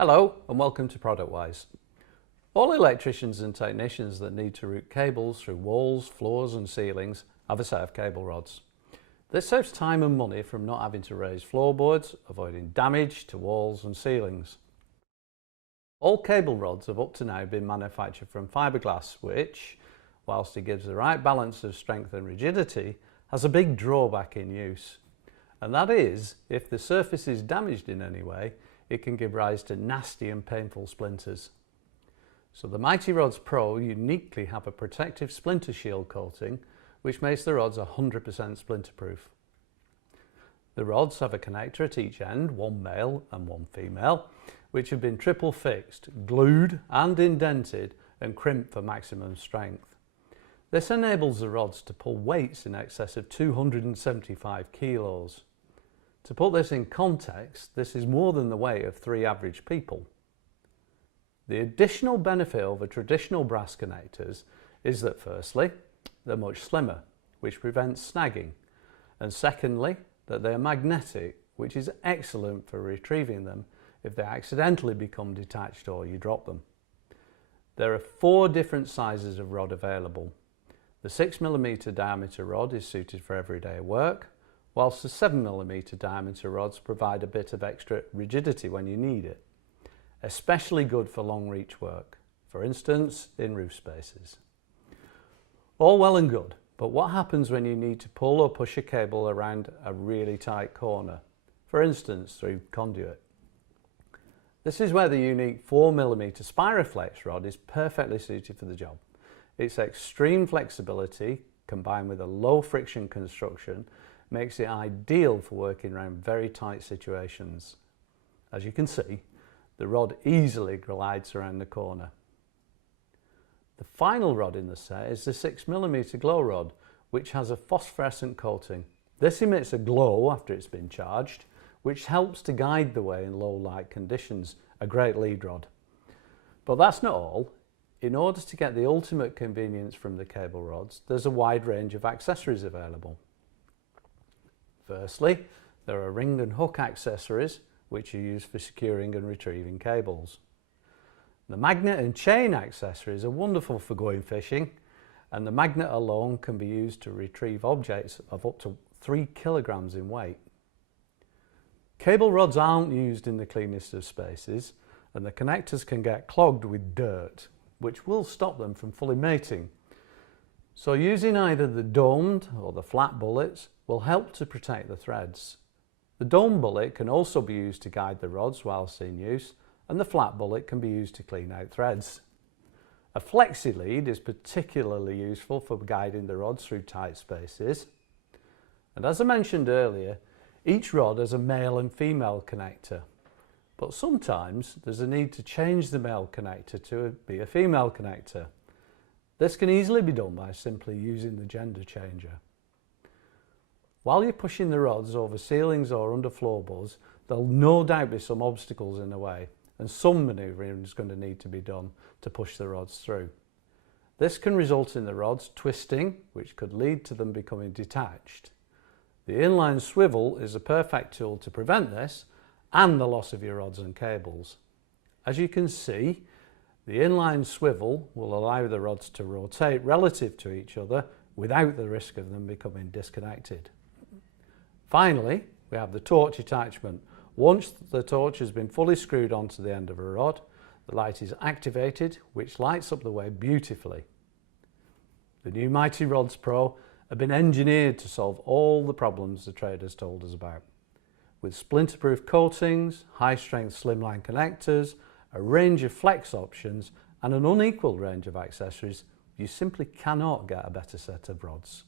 Hello and welcome to Productwise. All electricians and technicians that need to route cables through walls, floors and ceilings have a set of cable rods. This saves time and money from not having to raise floorboards, avoiding damage to walls and ceilings. All cable rods have up to now been manufactured from fiberglass, which, whilst it gives the right balance of strength and rigidity, has a big drawback in use. And that is, if the surface is damaged in any way, it can give rise to nasty and painful splinters. So the MightyRods Pro uniquely have a protective splinter shield coating which makes the rods 100% splinter proof. The rods have a connector at each end, one male and one female, which have been triple fixed, glued and indented and crimped for maximum strength. This enables the rods to pull weights in excess of 275 kilos. To put this in context, this is more than the weight of 3 average people. The additional benefit over traditional brass connectors is that firstly, they're much slimmer, which prevents snagging, and secondly, that they are magnetic, which is excellent for retrieving them if they accidentally become detached or you drop them. There are 4 different sizes of rod available. The 6mm diameter rod is suited for everyday work, whilst the 7mm diameter rods provide a bit of extra rigidity when you need it. Especially good for long reach work, for instance in roof spaces. All well and good, but what happens when you need to pull or push a cable around a really tight corner, for instance through conduit? This is where the unique 4mm Spiroflex rod is perfectly suited for the job. Its extreme flexibility combined with a low friction construction makes it ideal for working around very tight situations. As you can see, the rod easily glides around the corner. The final rod in the set is the 6mm Glo Rod, which has a phosphorescent coating. This emits a glow after it's been charged, which helps to guide the way in low light conditions, a great lead rod. But that's not all. In order to get the ultimate convenience from the cable rods, there's a wide range of accessories available. Firstly, there are ring and hook accessories which are used for securing and retrieving cables. The magnet and chain accessories are wonderful for going fishing, and the magnet alone can be used to retrieve objects of up to 3 kilograms in weight. Cable rods aren't used in the cleanest of spaces, and the connectors can get clogged with dirt, which will stop them from fully mating. So using either the domed or the flat bullets will help to protect the threads. The dome bullet can also be used to guide the rods whilst in use, and the flat bullet can be used to clean out threads. A flexi lead is particularly useful for guiding the rods through tight spaces. And as I mentioned earlier, each rod has a male and female connector, but sometimes there's a need to change the male connector to be a female connector. This can easily be done by simply using the gender changer. While you're pushing the rods over ceilings or under floorboards, there'll no doubt be some obstacles in the way, and some manoeuvring is going to need to be done to push the rods through. This can result in the rods twisting, which could lead to them becoming detached. The Inline Swivel is a perfect tool to prevent this and the loss of your rods and cables. As you can see, the Inline Swivel will allow the rods to rotate relative to each other without the risk of them becoming disconnected. Finally, we have the torch attachment. Once the torch has been fully screwed onto the end of a rod, the light is activated, which lights up the way beautifully. The new MightyRods Pro have been engineered to solve all the problems the trade has told us about. With splinter-proof coatings, high-strength slimline connectors, a range of flex options and an unequalled range of accessories, you simply cannot get a better set of rods.